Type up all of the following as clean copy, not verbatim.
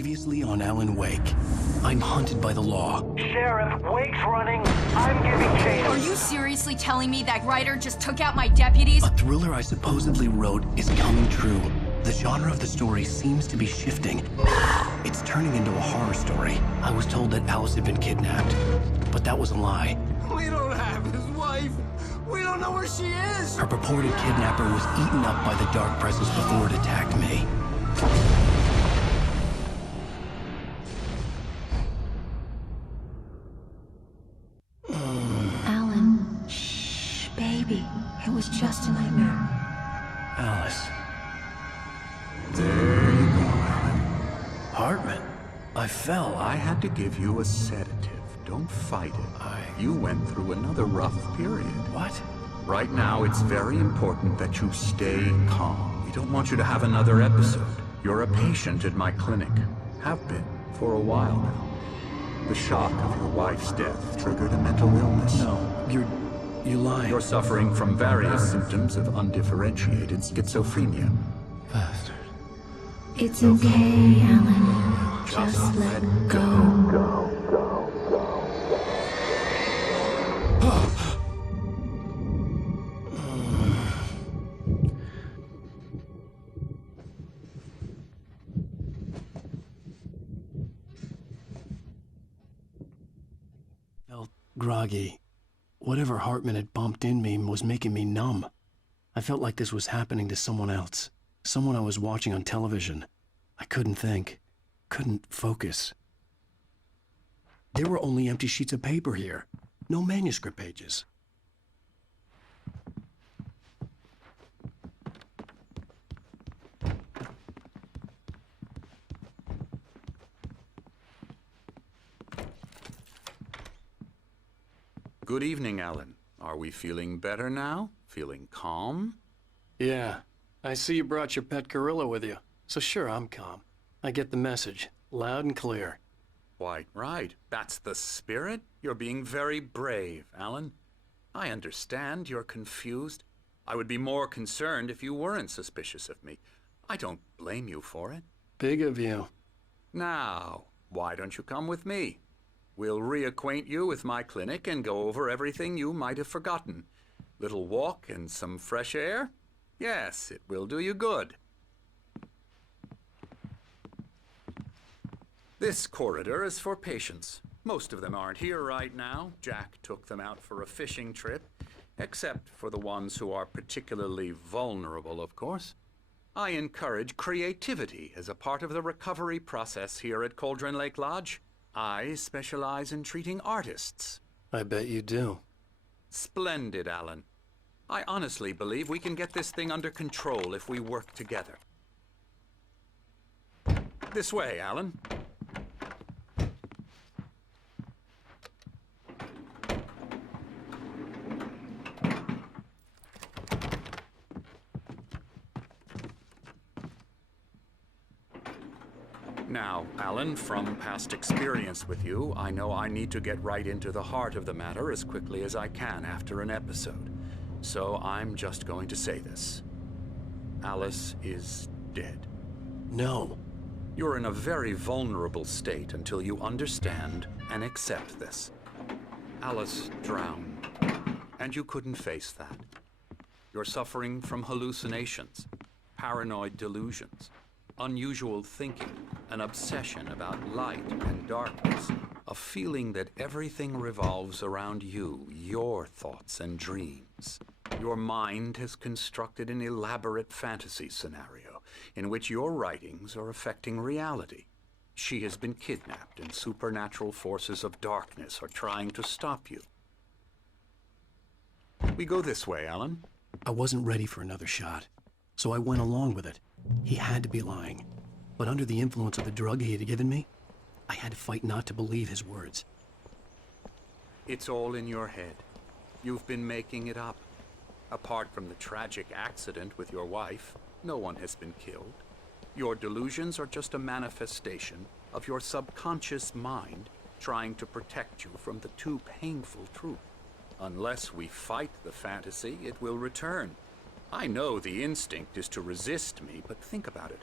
Previously on Alan Wake. I'm hunted by the law. Sheriff, Wake's running. I'm giving chase. Are you seriously telling me that writer just took out my deputies? A thriller I supposedly wrote is coming true. The genre of the story seems to be shifting. It's turning into a horror story. I was told that Alice had been kidnapped, but that was a lie. We don't have his wife. We don't know where she is. Her purported kidnapper was eaten up by the dark presence before it attacked me. Alan, shh, baby. It was just a nightmare. Alice. There you go, Alan. Hartman. I fell. I had to give you a sedative. Don't fight it. You went through another rough period. What? Right now, it's very important that you stay calm. We don't want you to have another episode. You're a patient at my clinic. Have been for a while now. The shock of your wife's death triggered a mental illness. No, you're lying. You're suffering from various symptoms of undifferentiated schizophrenia. Bastard. It's okay, Alan. Just let go. Felt groggy. Whatever Hartman had bumped in me was making me numb. I felt like this was happening to someone else. Someone I was watching on television. I couldn't think. Couldn't focus. There were only empty sheets of paper here. No manuscript pages. Good evening, Alan. Are we feeling better now? Feeling calm? Yeah. I see you brought your pet gorilla with you. So sure, I'm calm. I get the message. Loud and clear. Quite right. That's the spirit. You're being very brave, Alan. I understand you're confused. I would be more concerned if you weren't suspicious of me. I don't blame you for it. Big of you. Now, why don't you come with me? We'll reacquaint you with my clinic and go over everything you might have forgotten. Little walk and some fresh air? Yes, it will do you good. This corridor is for patients. Most of them aren't here right now. Jack took them out for a fishing trip, except for the ones who are particularly vulnerable, of course. I encourage creativity as a part of the recovery process here at Cauldron Lake Lodge. I specialize in treating artists. I bet you do. Splendid, Alan. I honestly believe we can get this thing under control if we work together. This way, Alan. Now, Alan, from past experience with you, I know I need to get right into the heart of the matter as quickly as I can after an episode. So I'm just going to say this. Alice is dead. No. You're in a very vulnerable state until you understand and accept this. Alice drowned, and you couldn't face that. You're suffering from hallucinations, paranoid delusions, unusual thinking, an obsession about light and darkness, a feeling that everything revolves around you, your thoughts and dreams. Your mind has constructed an elaborate fantasy scenario in which your writings are affecting reality. She has been kidnapped and supernatural forces of darkness are trying to stop you. We go this way, Alan. I wasn't ready for another shot, so I went along with it. He had to be lying. But under the influence of the drug he had given me, I had to fight not to believe his words. It's all in your head. You've been making it up. Apart from the tragic accident with your wife, no one has been killed. Your delusions are just a manifestation of your subconscious mind trying to protect you from the too painful truth. Unless we fight the fantasy, it will return. I know the instinct is to resist me, but think about it.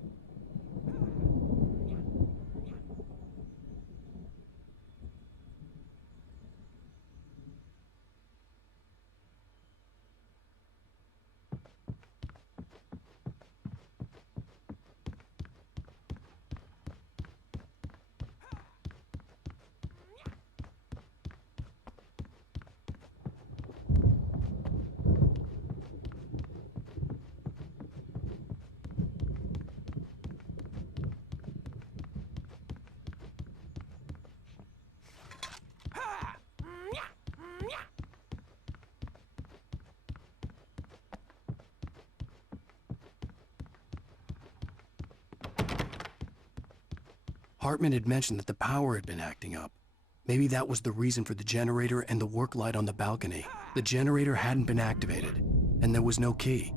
Hartman had mentioned that the power had been acting up. Maybe that was the reason for the generator and the work light on the balcony. The generator hadn't been activated, and there was no key.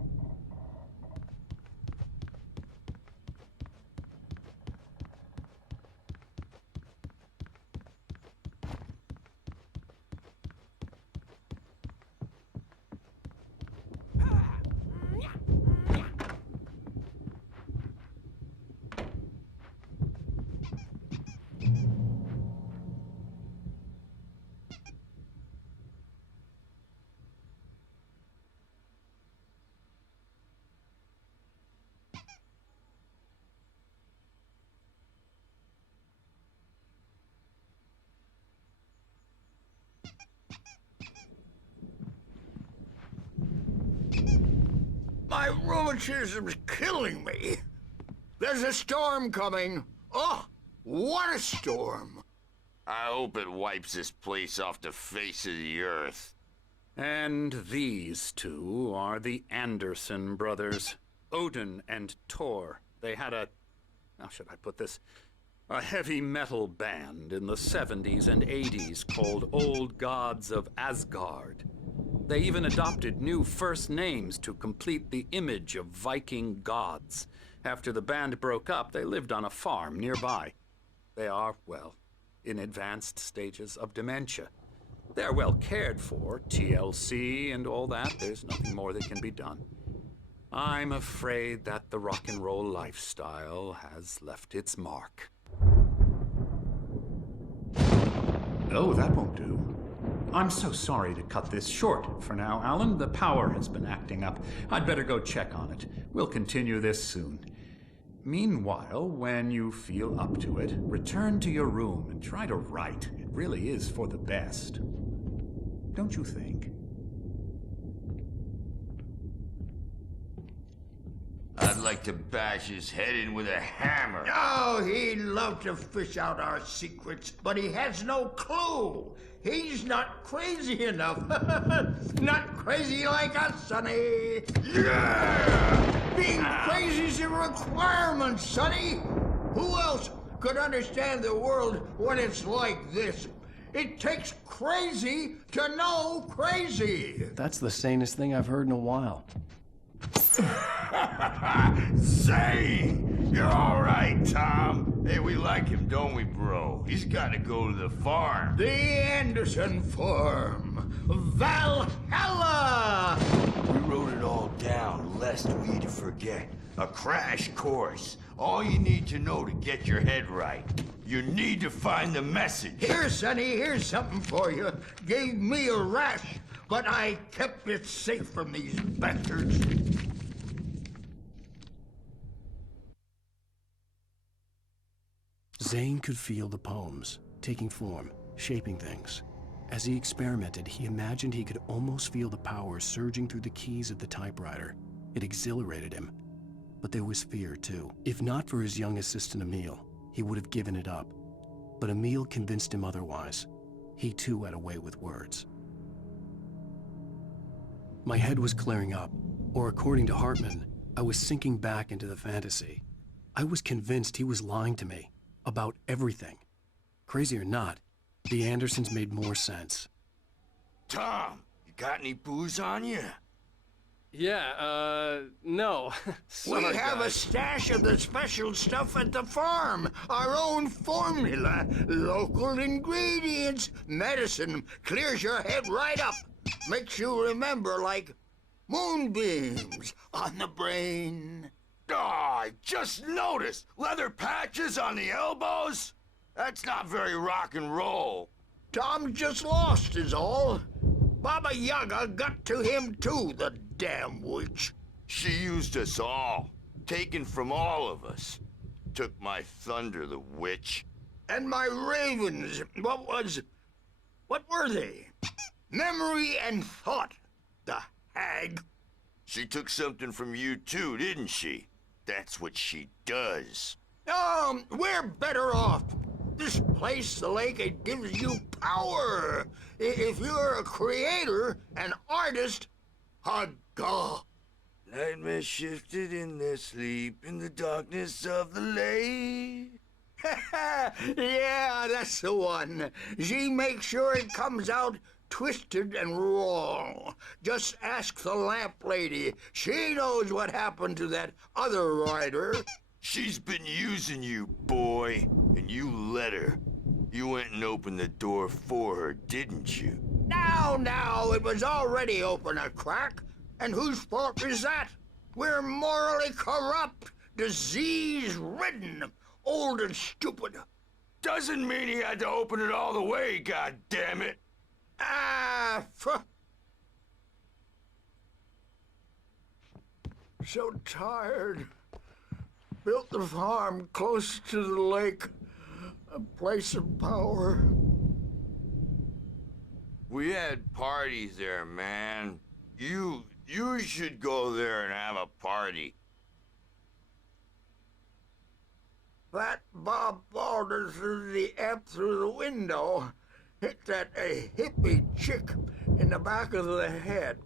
My rheumatism's killing me. There's a storm coming. Oh, what a storm. I hope it wipes this place off the face of the earth. And these two are the Anderson brothers, Odin and Tor. They had how should I put this? A heavy metal band in the 70s and 80s called Old Gods of Asgard. They even adopted new first names to complete the image of Viking gods. After the band broke up, they lived on a farm nearby. They are, well, in advanced stages of dementia. They're well cared for, TLC and all that. There's nothing more that can be done. I'm afraid that the rock and roll lifestyle has left its mark. Oh, that won't do. I'm so sorry to cut this short for now, Alan. The power has been acting up. I'd better go check on it. We'll continue this soon. Meanwhile, when you feel up to it, return to your room and try to write. It really is for the best. Don't you think? I'd like to bash his head in with a hammer. Oh, he'd love to fish out our secrets, but he has no clue. He's not crazy enough. Not crazy like us, Sonny. Yeah! Being crazy's a requirement, Sonny. Who else could understand the world when it's like this? It takes crazy to know crazy. That's the sanest thing I've heard in a while. Say, you're all right, Tom. Hey, we like him, don't we, bro? He's got to go to the farm. The Anderson farm. Valhalla! We wrote it all down, lest we to forget. A crash course. All you need to know to get your head right. You need to find the message. Here, Sonny, here's something for you. Gave me a rash, but I kept it safe from these bastards. Zane could feel the poems, taking form, shaping things. As he experimented, he imagined he could almost feel the power surging through the keys of the typewriter. It exhilarated him. But there was fear, too. If not for his young assistant Emil, he would have given it up. But Emil convinced him otherwise. He, too, had a way with words. My head was clearing up, or according to Hartman, I was sinking back into the fantasy. I was convinced he was lying to me. About everything. Crazy or not, the Andersons made more sense. Tom, you got any booze on you? Yeah, no. We have a stash of the special stuff at the farm. Our own formula. Local ingredients. Medicine clears your head right up. Makes you remember like moonbeams on the brain. Oh, I just noticed. Leather patches on the elbows? That's not very rock and roll. Tom just lost is all. Baba Yaga got to him too, the damn witch. She used us all. Taken from all of us. Took my thunder, the witch. And my ravens. What were they? Memory and thought, the hag. She took something from you too, didn't she? That's what she does. We're better off. This place, the lake, it gives you power. If you're a creator, an artist, haga. Nightmares shifted in their sleep in the darkness of the lake. Yeah, that's the one. She makes sure it comes out twisted and wrong. Just ask the lamp lady. She knows what happened to that other rider. She's been using you, boy, and you let her. You went and opened the door for her, didn't you? Now, it was already open a crack. And whose fault is that? We're morally corrupt, disease-ridden, old and stupid. Doesn't mean he had to open it all the way, goddammit. So tired. Built the farm close to the lake, a place of power. We had parties there, man. You should go there and have a party. That Bob Balder threw the amp through the window, hit that hippie chick in the back of the head.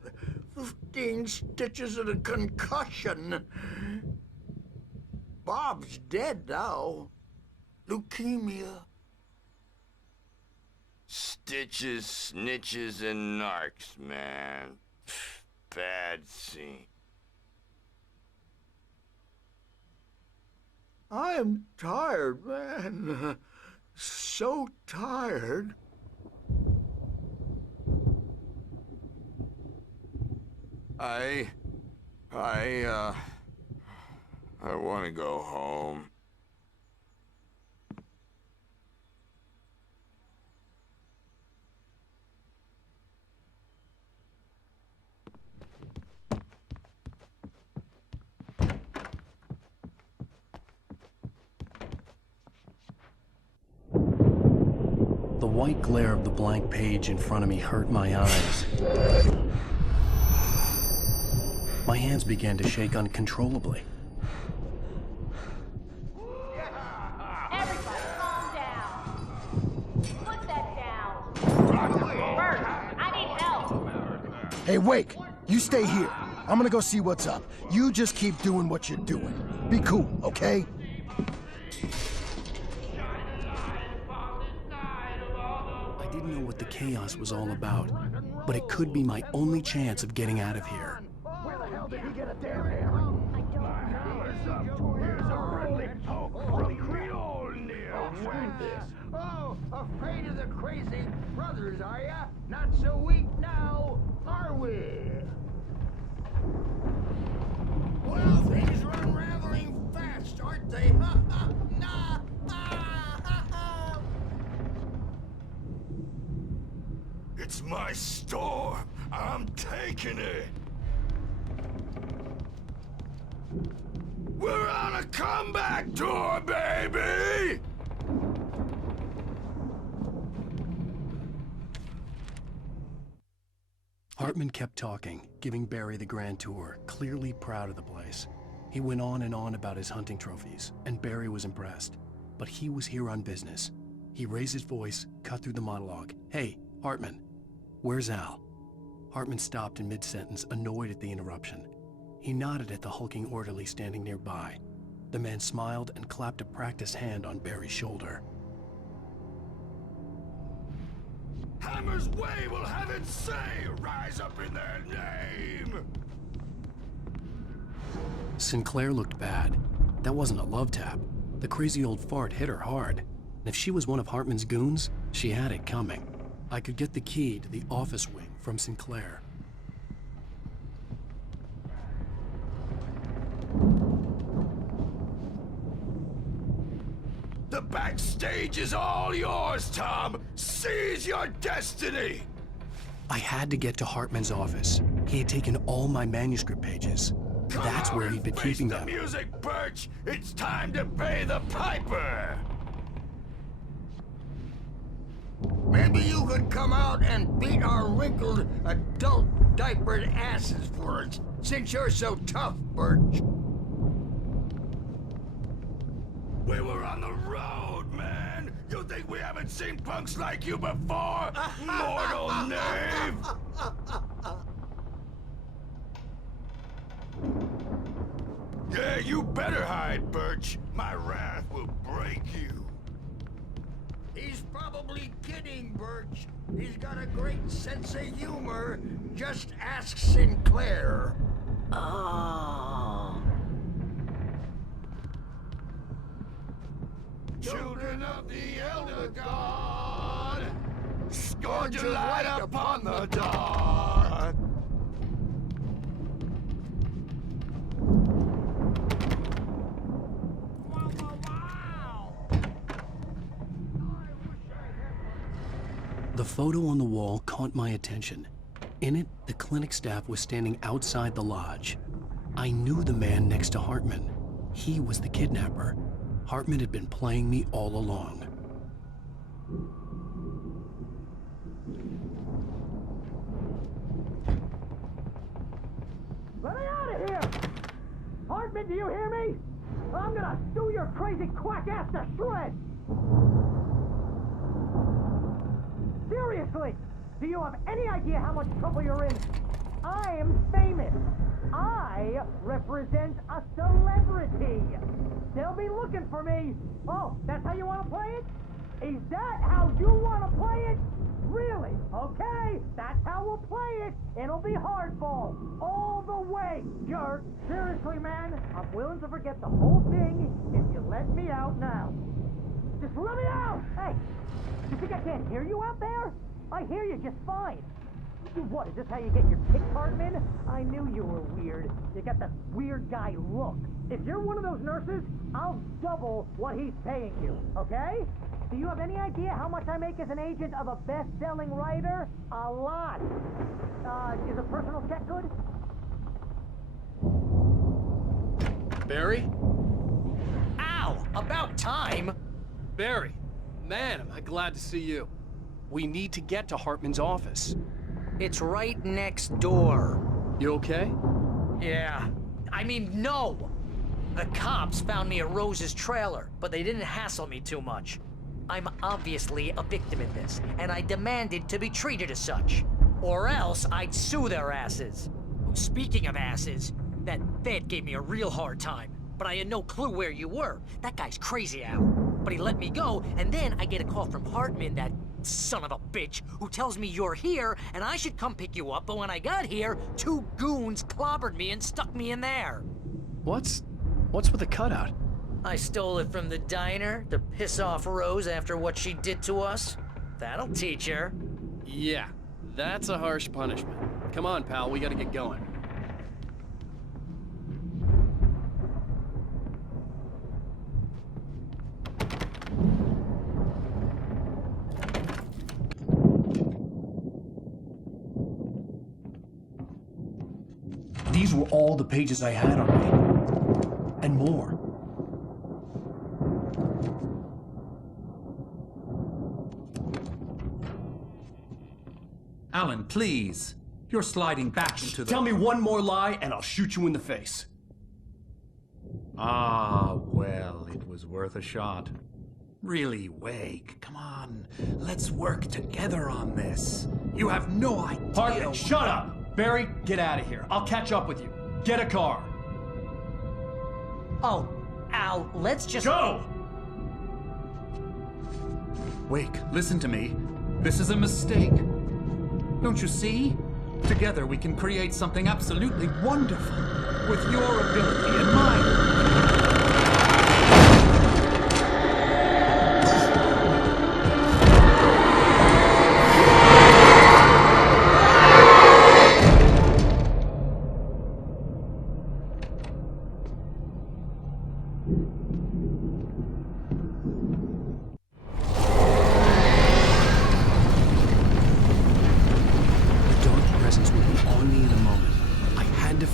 15 stitches and a concussion. Bob's dead now. Leukemia. Stitches, snitches, and narcs, man. Bad scene. I am tired, man. So tired. I want to go home. The white glare of the blank page in front of me hurt my eyes. My hands began to shake uncontrollably. Everybody, calm down. Put that down. Bert, I need help. Hey, Wake, you stay here. I'm gonna go see what's up. You just keep doing what you're doing. Be cool, okay? I didn't know what the chaos was all about, but it could be my only chance of getting out of here. Where the hell did he get a damn hammer? I don't know. Hammer's up. Here's a friendly poke from Creole near. Whack this. Oh, afraid of the crazy brothers, are ya? Not so weak now, are we? Well, things are unraveling fast, aren't they? Nah. It's my store. I'm taking it. We're on a comeback tour, baby! Hartman kept talking, giving Barry the grand tour, clearly proud of the place. He went on and on about his hunting trophies, and Barry was impressed. But he was here on business. He raised his voice, cut through the monologue. Hey, Hartman, where's Al? Hartman stopped in mid-sentence, annoyed at the interruption. He nodded at the hulking orderly standing nearby. The man smiled and clapped a practiced hand on Barry's shoulder. Hammer's Way will have its say! Rise up in their name! Sinclair looked bad. That wasn't a love tap. The crazy old fart hit her hard. And if she was one of Hartman's goons, she had it coming. I could get the key to the office wing from Sinclair. The backstage is all yours, Tom! Seize your destiny! I had to get to Hartman's office. He had taken all my manuscript pages. That's where he'd been keeping them. The music, Birch! It's time to pay the piper! Maybe you could come out and beat our wrinkled, adult, diapered asses for us, since you're so tough, Birch. We were on the road, man! You think we haven't seen punks like you before? Mortal knave! Yeah, you better hide, Birch. My wrath will break you. He's probably kidding, Birch. He's got a great sense of humor. Just ask Sinclair. Oh. Children of the Elder God, scorn to light upon the dark. The photo on the wall caught my attention. In it, the clinic staff was standing outside the lodge. I knew the man next to Hartman. He was the kidnapper. Hartman had been playing me all along. Let me out of here! Hartman, do you hear me? I'm gonna sue your crazy quack ass to shreds! Seriously, do you have any idea how much trouble you're in? I'm famous. I represent a celebrity. They'll be looking for me. Oh, that's how you want to play it? Is that how you want to play it? Really? Okay, that's how we'll play it. It'll be hardball all the way, jerk. Seriously, man, I'm willing to forget the whole thing if you let me out now. Just let me out! Hey, you think I can't hear you out there? I hear you just fine. What, is this how you get your kick, Hartman? I knew you were weird. You got that weird guy look. If you're one of those nurses, I'll double what he's paying you, okay? Do you have any idea how much I make as an agent of a best-selling writer? A lot. Is a personal check good? Barry? Ow! About time! Barry, man, am I glad to see you. We need to get to Hartman's office. It's right next door. You okay? Yeah. I mean, no! The cops found me at Rose's trailer, but they didn't hassle me too much. I'm obviously a victim in this, and I demanded to be treated as such. Or else I'd sue their asses. Speaking of asses, that vet gave me a real hard time, but I had no clue where you were. That guy's crazy, Al. But he let me go, and then I get a call from Hartman, that son of a bitch, who tells me you're here, and I should come pick you up, but when I got here, 2 goons clobbered me and stuck me in there. What's with the cutout? I stole it from the diner to piss off Rose after what she did to us. That'll teach her. Yeah, that's a harsh punishment. Come on, pal, we gotta get going. These were all the pages I had on me. And more. Alan, please. You're sliding back into the... Tell me one more lie and I'll shoot you in the face. Ah, well, it was worth a shot. Really, Wake, come on. Let's work together on this. You have no idea... Hartman, shut up! Barry, get out of here. I'll catch up with you. Get a car. Oh, Al, let's just... Go! Wake, listen to me. This is a mistake. Don't you see? Together we can create something absolutely wonderful. With your ability and mine.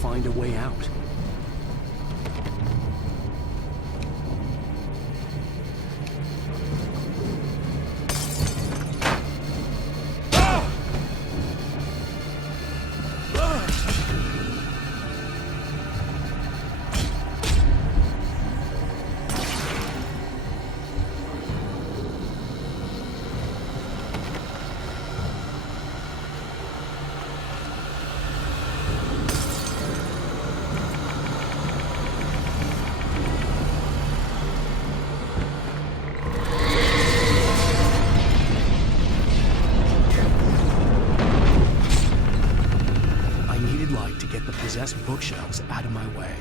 Find a way out. like to get the possessed bookshelves out of my way.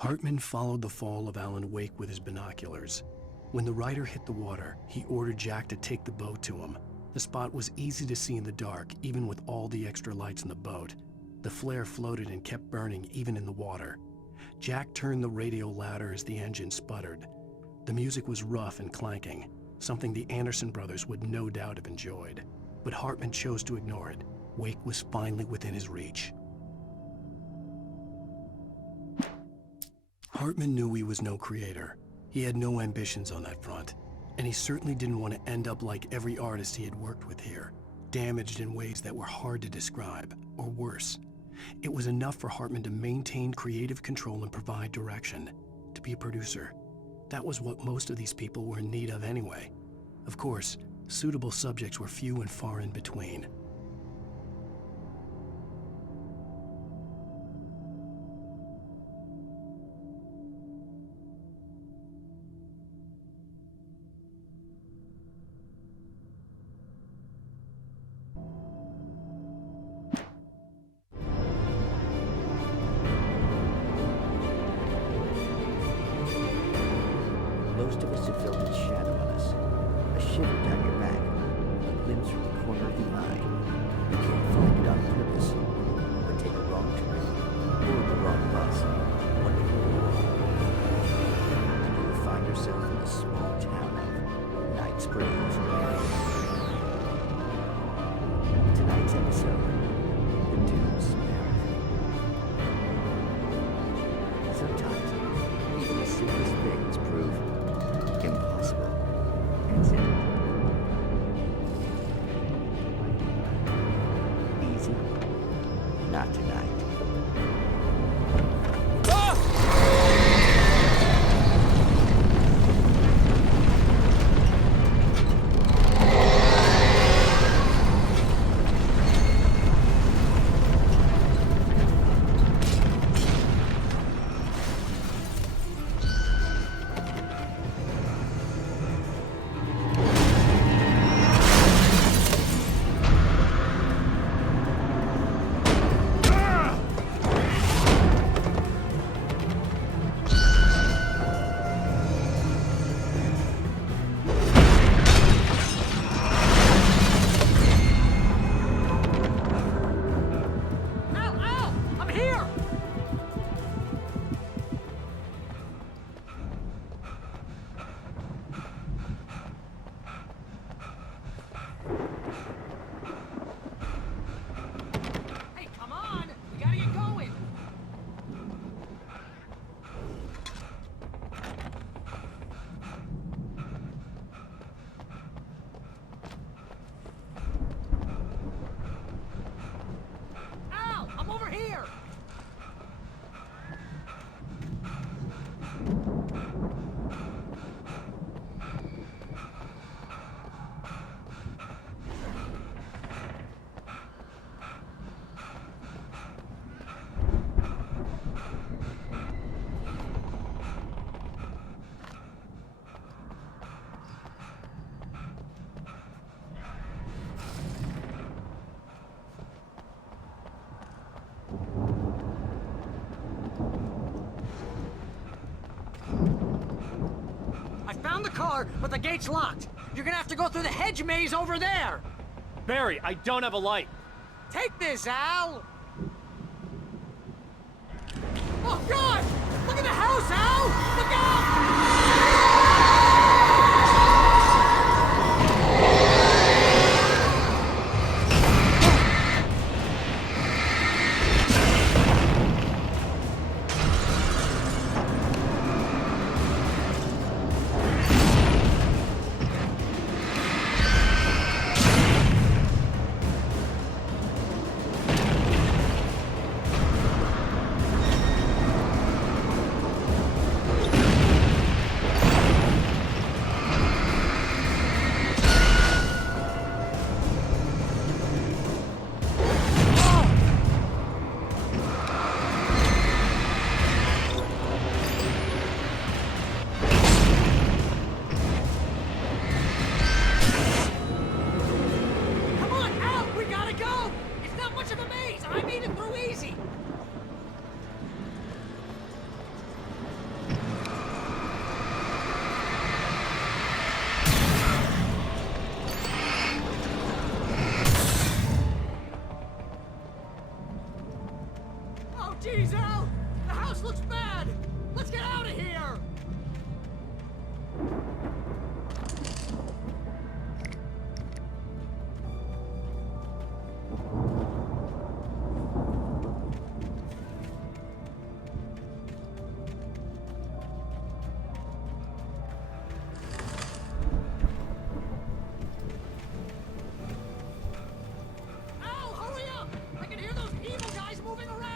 Hartman followed the fall of Alan Wake with his binoculars. When the rider hit the water, he ordered Jack to take the boat to him. The spot was easy to see in the dark, even with all the extra lights in the boat. The flare floated and kept burning even in the water. Jack turned the radio louder as the engine sputtered. The music was rough and clanking, something the Anderson brothers would no doubt have enjoyed. But Hartman chose to ignore it. Wake was finally within his reach. Hartman knew he was no creator. He had no ambitions on that front, and he certainly didn't want to end up like every artist he had worked with here, damaged in ways that were hard to describe, or worse. It was enough for Hartman to maintain creative control and provide direction, to be a producer. That was what most of these people were in need of anyway. Of course, suitable subjects were few and far in between. Most of us have felt its shadow on us. A shiver down your back, a glimpse from the corner of the eye. You can't find it on purpose, but take a wrong turn, or the wrong bus, wondering where you are. And you will find yourself in the small town of Night Springs, Maryland. Tonight's episode, The Dooms Marathon. Sometimes found the car, but the gate's locked. You're gonna have to go through the hedge maze over there. Barry, I don't have a light. Take this, Al! Oh, God! Look at the house, Al! Look out! Jeez, Al! The house looks bad! Let's get out of here! Al, hurry up! I can hear those evil guys moving around!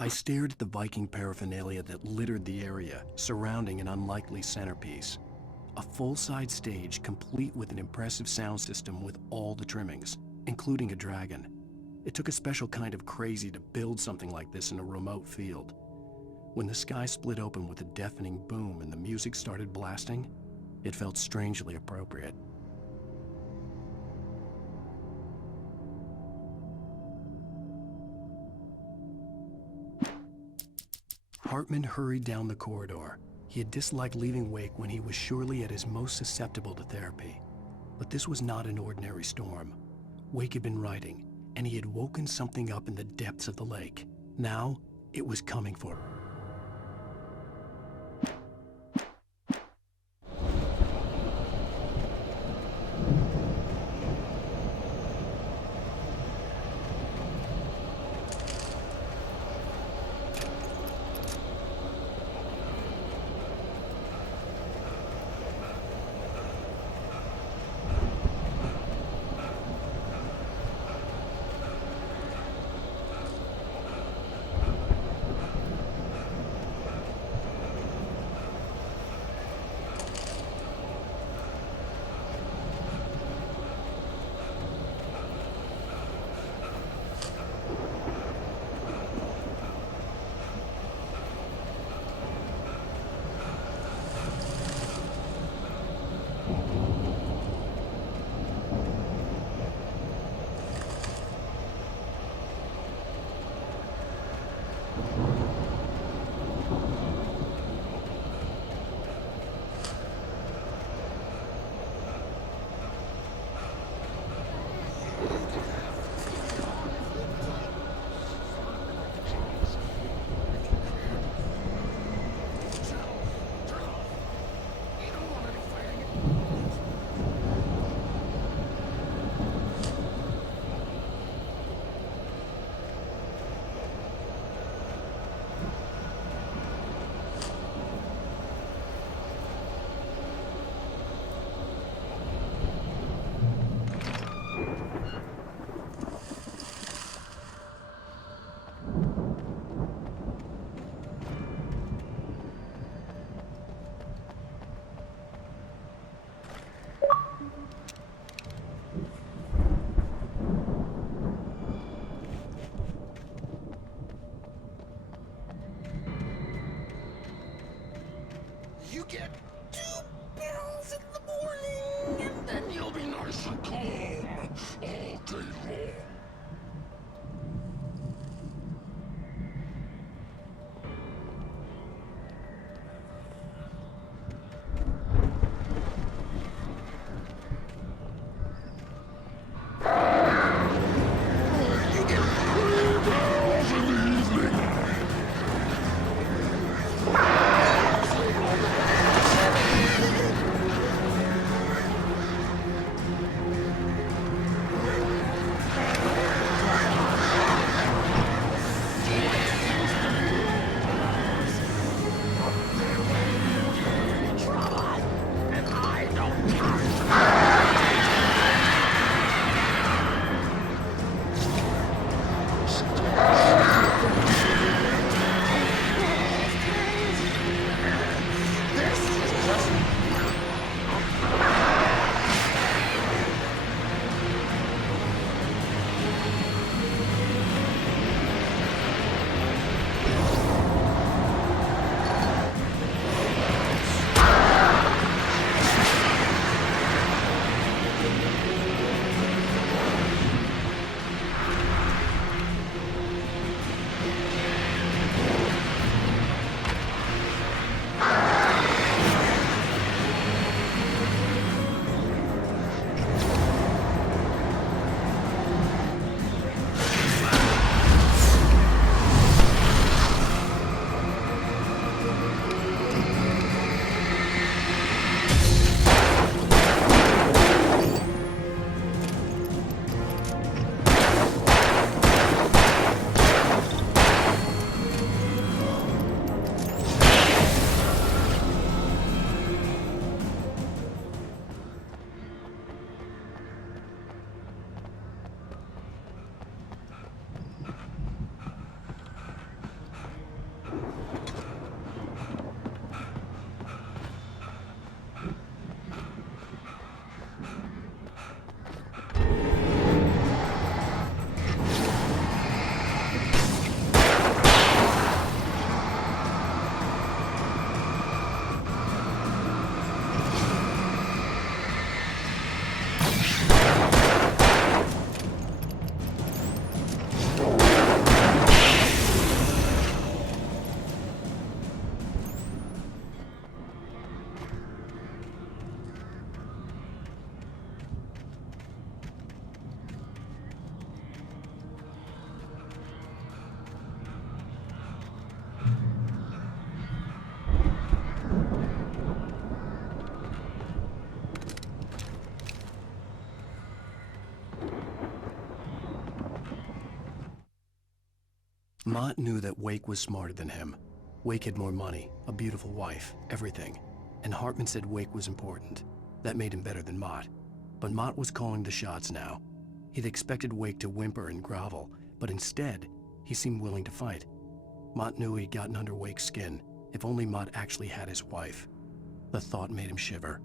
I stared at the Viking paraphernalia that littered the area, surrounding an unlikely centerpiece. A full-size stage complete with an impressive sound system with all the trimmings, including a dragon. It took a special kind of crazy to build something like this in a remote field. When the sky split open with a deafening boom and the music started blasting, it felt strangely appropriate. Hartman hurried down the corridor. He had disliked leaving Wake when he was surely at his most susceptible to therapy. But this was not an ordinary storm. Wake had been writing, and he had woken something up in the depths of the lake. Now, it was coming for him. You get 2 pills in the morning, and then you'll be nice and calm all day long. You get 3 pills in the evening. Mott knew that Wake was smarter than him. Wake had more money, a beautiful wife, everything. And Hartman said Wake was important. That made him better than Mott. But Mott was calling the shots now. He'd expected Wake to whimper and grovel, but instead, he seemed willing to fight. Mott knew he'd gotten under Wake's skin. If only Mott actually had his wife. The thought made him shiver.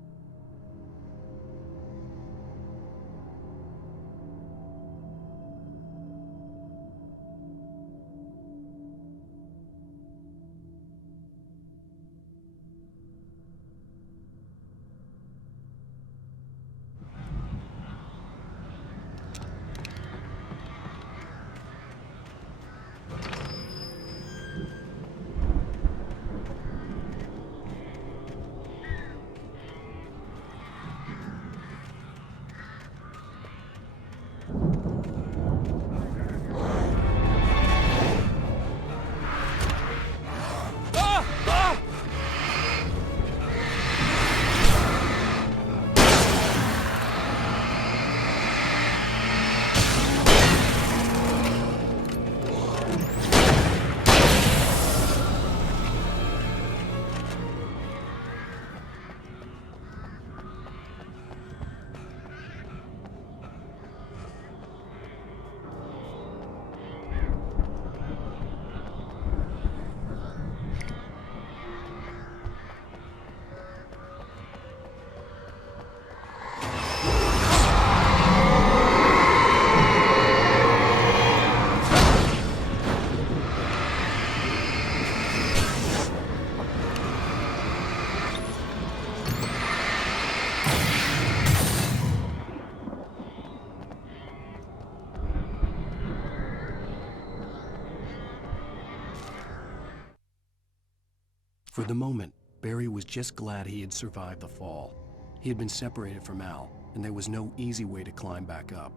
For the moment, Barry was just glad he had survived the fall. He had been separated from Al, and there was no easy way to climb back up.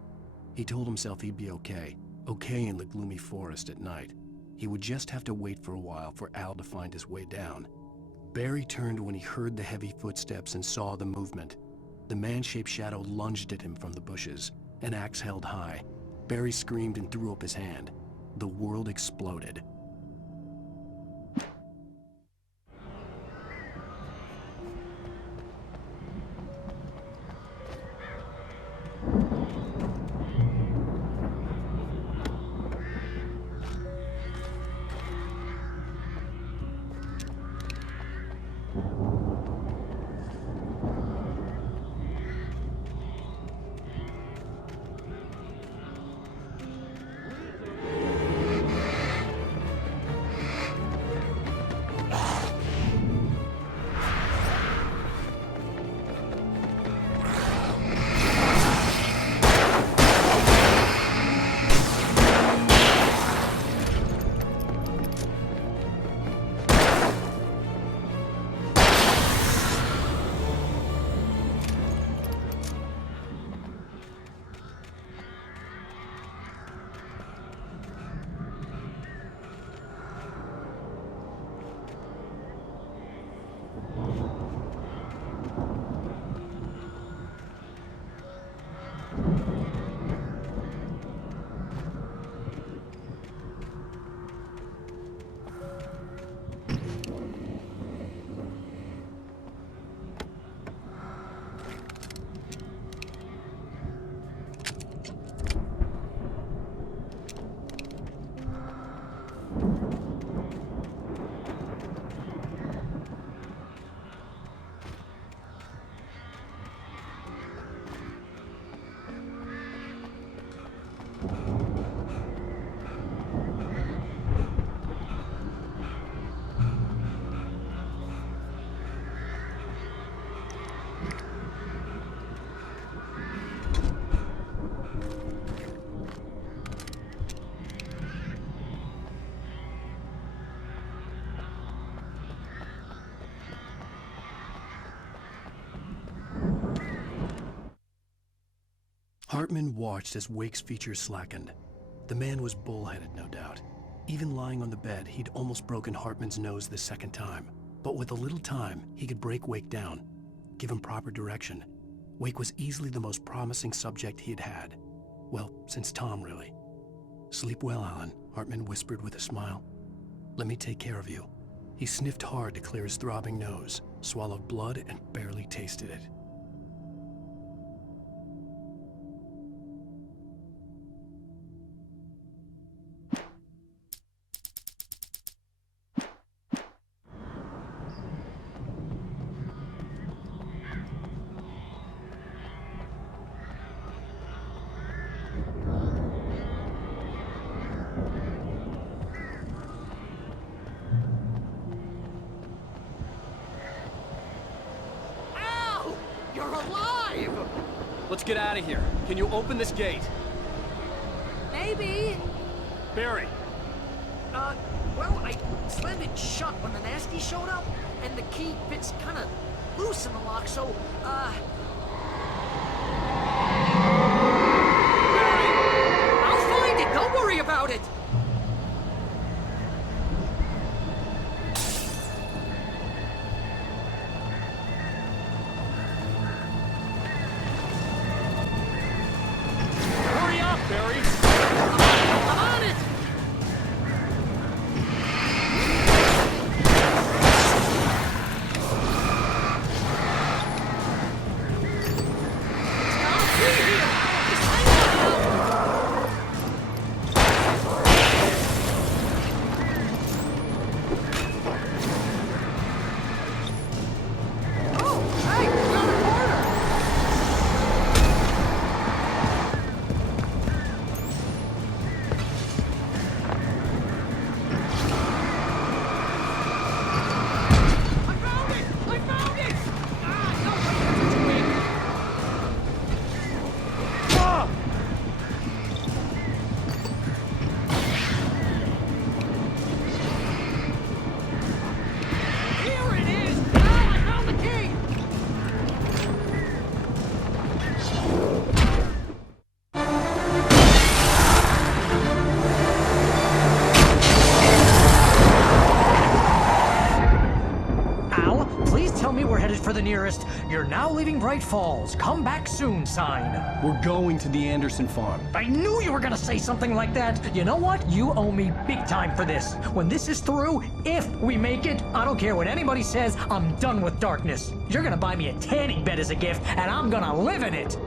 He told himself he'd be okay in the gloomy forest at night. He would just have to wait for a while for Al to find his way down. Barry turned when he heard the heavy footsteps and saw the movement. The man-shaped shadow lunged at him from the bushes, an axe held high. Barry screamed and threw up his hand. The world exploded. Hartman watched as Wake's features slackened. The man was bullheaded, no doubt. Even lying on the bed, he'd almost broken Hartman's nose the second time. But with a little time, he could break Wake down, give him proper direction. Wake was easily the most promising subject he had had. Well, since Tom, really. Sleep well, Alan, Hartman whispered with a smile. Let me take care of you. He sniffed hard to clear his throbbing nose, swallowed blood, and barely tasted it. Let's get out of here. Can you open this gate? Maybe. Barry. Well, I slammed it shut when the nasty showed up, and the key fits kind of loose in the lock, so, Barry! I'll find it! Don't worry about it! Barry! I'm on it! For the nearest, "You're now leaving Bright Falls. Come back soon" sign. We're going to the Anderson farm. I knew you were gonna say something like that. You know what? You owe me big time for this. When this is through, if we make it, I don't care what anybody says, I'm done with darkness. You're gonna buy me a tanning bed as a gift, and I'm gonna live in it.